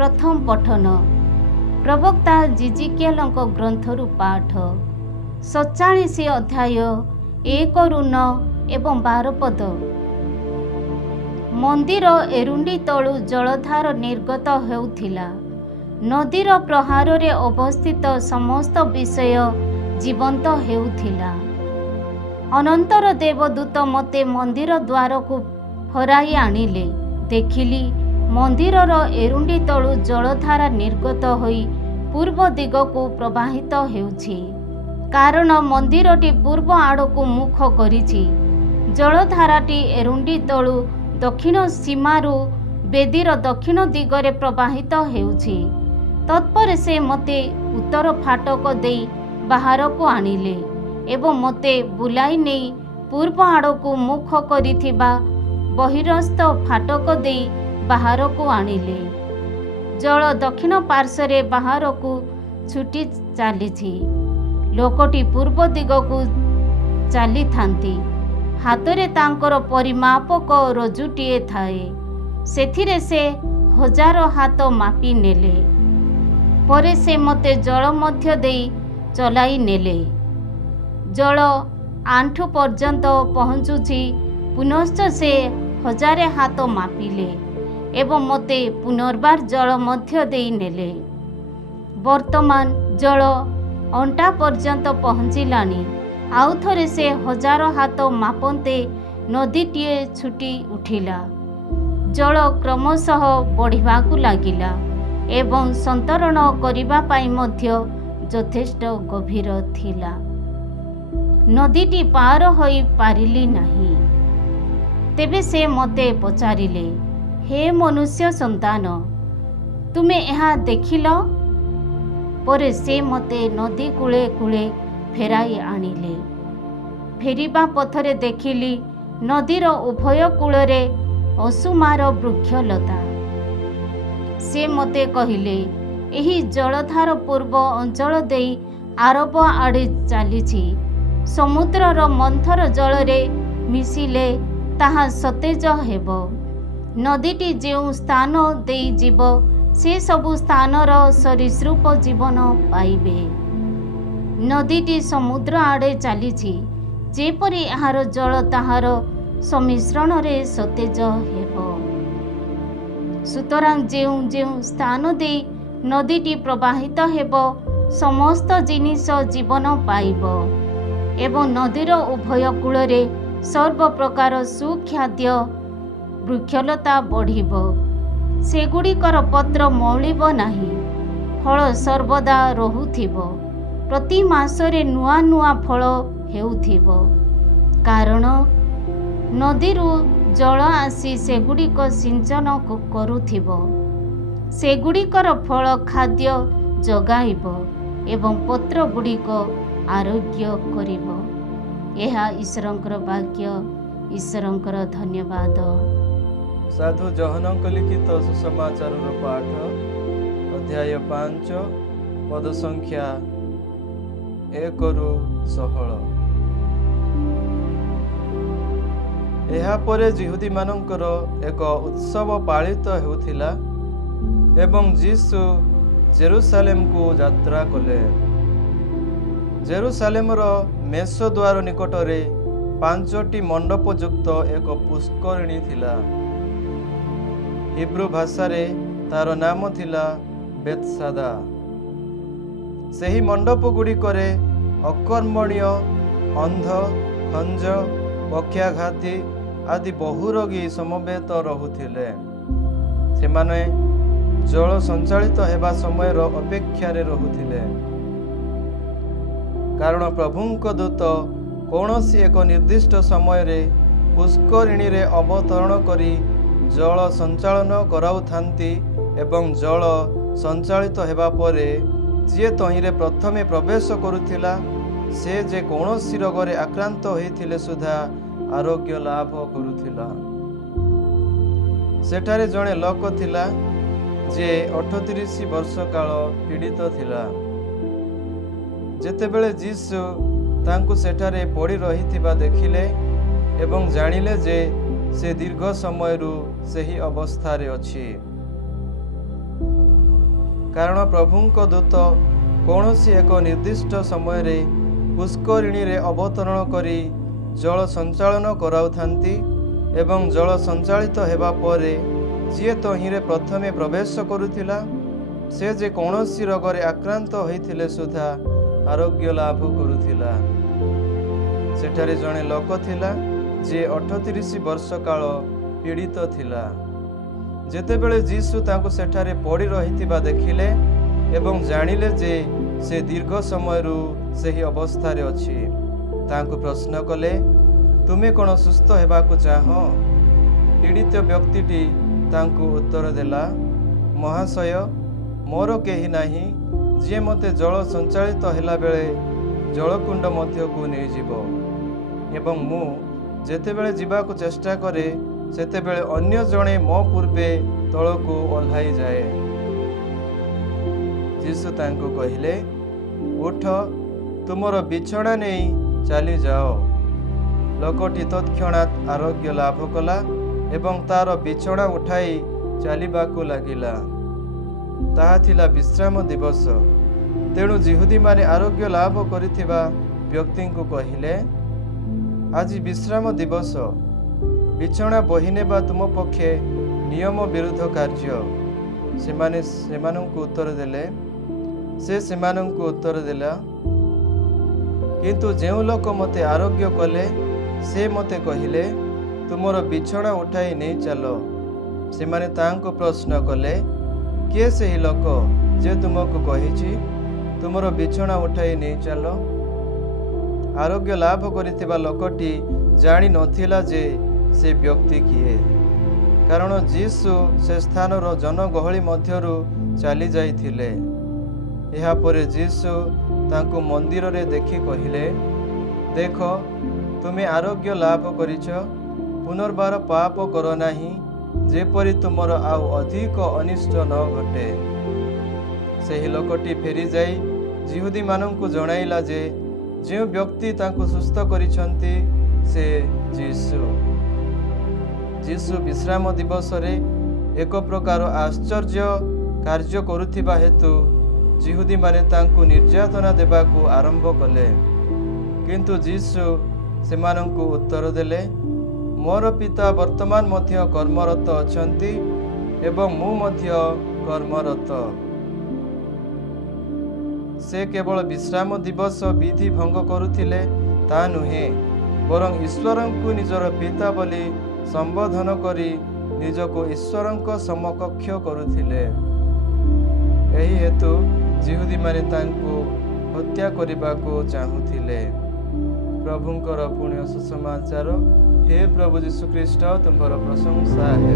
प्रथम पठन प्रवक्ता जिजिकिएल ग्रंथरु पाठ 47 अध्याय 1-9 एवं 12 पद। मंदिर एरुंडी तलु जलधार निर्गत हेउथिला। नदीर प्रहार रे अवस्थित समस्त विषय जीवंत हेउथिला। अनंतर देवदूत मते मंदिर द्वार को फराई आनिले। देखिली मंदिरर एरुंडी तलु जलधारा निर्गत होई पूर्व दिग को प्रवाहित हेउछि। कारण मंदिरटी पूर्व आड़को मुख करिछि। जलधाराटी एरुंडी तलु दक्षिण सीमारु बेदीर दक्षिण दिगरे प्रवाहित हेउछि। तत्पर से मते उत्तर फाटक देई बाहर को आनिले एवं मते बुलाई नहीं पूर्व आड़को मुख करिथिबा बहिरस्थ फाटक देई बाहर को आनिले। जल दक्षिण पार्श्वरे बाहर को छुटी चलीछि। लोकटी पूर्व दिग को चली थांती। हाथरे तांकर परिमापक रजुटीए थाए। सेथिरे से 1000 हाथ मापी नेले। परे से मते जल मध्य देई चलाई नेले। जल आंठु पर्यंत पहुँचुछि। पुनश्च से 1000 हाथ मापिले एवं मते पुनर्बार जल मध्य देई नेले। वर्तमान जल अंटा पर्यंत पहुँचिलानी। आउ थरे से 1000 हाथ मापन्ते नदीटीए छुटी उठिला। जल क्रमशः बढ़िबाकू लागिला एवं संतरण करिबा पाई मध्य यथेष्ट गभीर थिला। नदीटी पार होई पारिली नहीं। तेबे से मते पचारिले, हे मनुष्य संतान, तुमे यहाँ देखिल? परे से मते नदी कूले कूले फेराई आनिले। फेरिबा पथरे देखिली नदीर उभय कूलरे असुमार वृक्षलता। से मते कहिले, एही जलधार पूर्व अंचल देई आरब आड़े चलीछि। समुद्रर मंथर जलरे मिशिले ताहा सतेज हेब। नदीटी जेउ स्थान देई जीव से सबु स्थानर सरीसृप जीवन पाइबे। नदीटी समुद्र आड़े चलीछि। जेपरि एहार जल ताहार सम्मिश्रण रे सतेज हेब। सुतरां जेउ जेउ स्थान देई नदीटी प्रवाहित हेब समस्त जिनिस जीवन पाइब एवं नदीर उभय कूलरे सर्व प्रकार सुखाद्य वृक्षलता बढ़िब। सेगुड़िकर पत्र मौलिब नाही। फल सर्वदा रहुथिब। प्रति मासरे नुआ नुआ फल हेउथिब। कारण नदीरु जल आसी सेगुड़िक सिंचन करुथिब। सेगुड़िकर फल खाद्य जगाइब एवं पत्र गुड़िक आरोग्य करिब। यह ईश्वरंकर वाक्य। ईश्वरंकर धन्यवाद। साधु जहनक लिखित सुसमाचार पाठ अध्याय 5 पद संख्या 1-16। ଏହା ପରେ ଯିହୁଦୀ ମାନଙ୍କର ଏକ ଉତ୍ସବ ପାଳିତ ହେଉଥିଲା ଏବଂ ଯୀଶୁ ଜେରୁସାଲେମକୁ ଯାତ୍ରା କଲେ। ଜେରୁସାଲେମର ମେଷ ଦ୍ୱାର ନିକଟରେ 5ଟି ମଣ୍ଡପ ଯୁକ୍ତ ଏକ ପୁଷ୍କରିଣୀ ଥିଲା। ହିବ୍ରୁ ଭାଷାରେ ତାର ନାମ ଥିଲା ବେତସାଦା। ସେହି ମଣ୍ଡପ ଗୁଡ଼ିକରେ ଅକର୍ମଣୀୟ, ଅନ୍ଧ, ଖଞ୍ଜ, ପକ୍ଷାଘାତୀ ଆଦି ବହୁ ରୋଗୀ ସମବେତ ରହୁଥିଲେ। ସେମାନେ ଜଳ ସଞ୍ଚାଳିତ ହେବା ସମୟର ଅପେକ୍ଷାରେ ରହୁଥିଲେ। କାରଣ ପ୍ରଭୁଙ୍କ ଦୂତ କୌଣସି ଏକ ନିର୍ଦ୍ଦିଷ୍ଟ ସମୟରେ ପୁଷ୍କରିଣୀରେ ଅବତରଣ କରି ଜଳ ସଞ୍ଚାଳନ କରାଉଥାନ୍ତି ଏବଂ ଜଳ ସଞ୍ଚାଳିତ ହେବା ପରେ ଯିଏ ତହିଁରେ ପ୍ରଥମେ ପ୍ରବେଶ କରୁଥିଲା ସେ ଯେ କୌଣସି ରୋଗରେ ଆକ୍ରାନ୍ତ ହୋଇଥିଲେ ସୁଦ୍ଧା ଆରୋଗ୍ୟ ଲାଭ କରୁଥିଲା। ସେଠାରେ ଜଣେ ଲୋକ ଥିଲା ଯେ 38 ବର୍ଷ କାଳ ପୀଡ଼ିତ ଥିଲା। ଯେତେବେଳେ ଯୀଶୁ ତାଙ୍କୁ ସେଠାରେ ପଡ଼ି ରହିଥିବା ଦେଖିଲେ ଏବଂ ଜାଣିଲେ ଯେ ସେ ଦୀର୍ଘ ସମୟରୁ ସେହି ଅବସ୍ଥାରେ ଅଛି, କାରଣ ପ୍ରଭୁଙ୍କ ଦୂତ କୌଣସି ଏକ ନିର୍ଦ୍ଦିଷ୍ଟ ସମୟରେ ପୁଷ୍କରିଣୀରେ ଅବତରଣ କରି ଜଳ ସଞ୍ଚାଳନ କରାଉଥାନ୍ତି ଏବଂ ଜଳ ସଞ୍ଚାଳିତ ହେବା ପରେ ଯିଏ ତହିଁରେ ପ୍ରଥମେ ପ୍ରବେଶ କରୁଥିଲା ସେ ଯେ କୌଣସି ରୋଗରେ ଆକ୍ରାନ୍ତ ହୋଇଥିଲେ ସୁଦ୍ଧା ଆରୋଗ୍ୟ ଲାଭ କରୁଥିଲା। ସେଠାରେ ଜଣେ ଲୋକ ଥିଲା ଯିଏ 38 ବର୍ଷ କାଳ ପୀଡ଼ିତ ଥିଲା। ଯେତେବେଳେ ଯୀଶୁ ତାଙ୍କୁ ସେଠାରେ ପଡ଼ି ରହିଥିବା ଦେଖିଲେ ଏବଂ ଜାଣିଲେ ଯେ ସେ ଦୀର୍ଘ ସମୟରୁ ସେହି ଅବସ୍ଥାରେ ଅଛି, ତାଙ୍କୁ ପ୍ରଶ୍ନ କଲେ, ତୁମେ କ'ଣ ସୁସ୍ଥ ହେବାକୁ ଚାହଁ? ପୀଡ଼ିତ ବ୍ୟକ୍ତିଟି ତାଙ୍କୁ ଉତ୍ତର ଦେଲା, ମହାଶୟ, ମୋର କେହି ନାହିଁ ଯିଏ ମୋତେ ଜଳ ସଞ୍ଚାଳିତ ହେଲାବେଳେ ଜଳକୁଣ୍ଡ ମଧ୍ୟକୁ ନେଇଯିବ ଏବଂ ମୁଁ ଯେତେବେଳେ ଯିବାକୁ ଚେଷ୍ଟା କରେ ସେତେବେଳେ ଅନ୍ୟ ଜଣେ ମୋ ପୂର୍ବେ ତଳକୁ ଓହ୍ଲାଇଯାଏ। ଯୀଶୁ ତାଙ୍କୁ କହିଲେ, ଉଠ, ତୁମର ବିଛଣା ନେଇ ଚାଲିଯାଅ। ଲୋକଟି ତତ୍କ୍ଷଣାତ୍ ଆରୋଗ୍ୟ ଲାଭ କଲା ଏବଂ ତାର ବିଛଣା ଉଠାଇ ଚାଲିବାକୁ ଲାଗିଲା। ତାହା ଥିଲା ବିଶ୍ରାମ ଦିବସ। ତେଣୁ ଯିହୁଦୀମାନେ ଆରୋଗ୍ୟ ଲାଭ କରିଥିବା ବ୍ୟକ୍ତିଙ୍କୁ କହିଲେ, ଆଜି ବିଶ୍ରାମ ଦିବସ, ବିଛଣା ବୋହି ନେବା ତୁମ ପକ୍ଷେ ନିୟମ ବିରୁଦ୍ଧ କାର୍ଯ୍ୟ। ସେମାନଙ୍କୁ ଉତ୍ତର ଦେଲା, କିନ୍ତୁ ଯେଉଁ ଲୋକ ମୋତେ ଆରୋଗ୍ୟ କଲେ ସେ ମୋତେ କହିଲେ, ତୁମର ବିଛଣା ଉଠାଇ ନେଇ ଚାଲ। ସେମାନେ ତାଙ୍କୁ ପ୍ରଶ୍ନ କଲେ, କିଏ ସେହି ଲୋକ ଯେ ତୁମକୁ କହିଛି ତୁମର ବିଛଣା ଉଠାଇ ନେଇ ଚାଲ? ଆରୋଗ୍ୟ ଲାଭ କରିଥିବା ଲୋକଟି ଜାଣି ନଥିଲା ଯେ ସେ ବ୍ୟକ୍ତି କିଏ, କାରଣ ଯୀଶୁ ସେ ସ୍ଥାନର ଜନଗହଳି ମଧ୍ୟରୁ ଚାଲି ଯାଇଥିଲେ। ଏହାପରେ ଯୀଶୁ ତାଙ୍କୁ ମନ୍ଦିରରେ ଦେଖି କହିଲେ, ଦେଖ, ତୁମେ ଆରୋଗ୍ୟ ଲାଭ କରିଛ, ପୁନର୍ବାର ପାପ କର ନାହିଁ, ଯେପରି ତୁମର ଆଉ ଅଧିକ ଅନିଷ୍ଟ ନ ଘଟେ। ସେହି ଲୋକଟି ଫେରିଯାଇ ଯିହୁଦୀମାନଙ୍କୁ ଜଣାଇଲା ଯେ ଯେଉଁ ବ୍ୟକ୍ତି ତାଙ୍କୁ ସୁସ୍ଥ କରିଛନ୍ତି ସେ ଯୀଶୁ ବିଶ୍ରାମ ଦିବସରେ ଏକ ପ୍ରକାର ଆଶ୍ଚର୍ଯ୍ୟ କାର୍ଯ୍ୟ କରୁଥିବା ହେତୁ ଯିହୁଦୀମାନେ ତାଙ୍କୁ ନିର୍ଯାତନା ଦେବାକୁ ଆରମ୍ଭ କଲେ। କିନ୍ତୁ ଯୀଶୁ ସେମାନଙ୍କୁ ଉତ୍ତର ଦେଲେ, ମୋର ପିତା ବର୍ତ୍ତମାନ ମଧ୍ୟ କର୍ମରତ ଅଛନ୍ତି ଏବଂ ମୁଁ ମଧ୍ୟ କର୍ମରତ। ସେ କେବଳ ବିଶ୍ରାମ ଦିବସ ବିଧି ଭଙ୍ଗ କରୁଥିଲେ ତା ନୁହେଁ, ବରଂ ଈଶ୍ୱରଙ୍କୁ ନିଜର ପିତା ବୋଲି ସମ୍ବୋଧନ କରି ନିଜକୁ ଈଶ୍ୱରଙ୍କ ସମକକ୍ଷ କରୁଥିଲେ। ଏହି ହେତୁ ଯିହୁଦୀମାନେ ତାଙ୍କୁ ହତ୍ୟା କରିବାକୁ ଚାହୁଁଥିଲେ। ପ୍ରଭୁଙ୍କର ପୁଣ୍ୟ ସୁସମାଚାର। हे प्रभु यीशु ख्रीष्ट, तुम्हारा प्रशंसा है।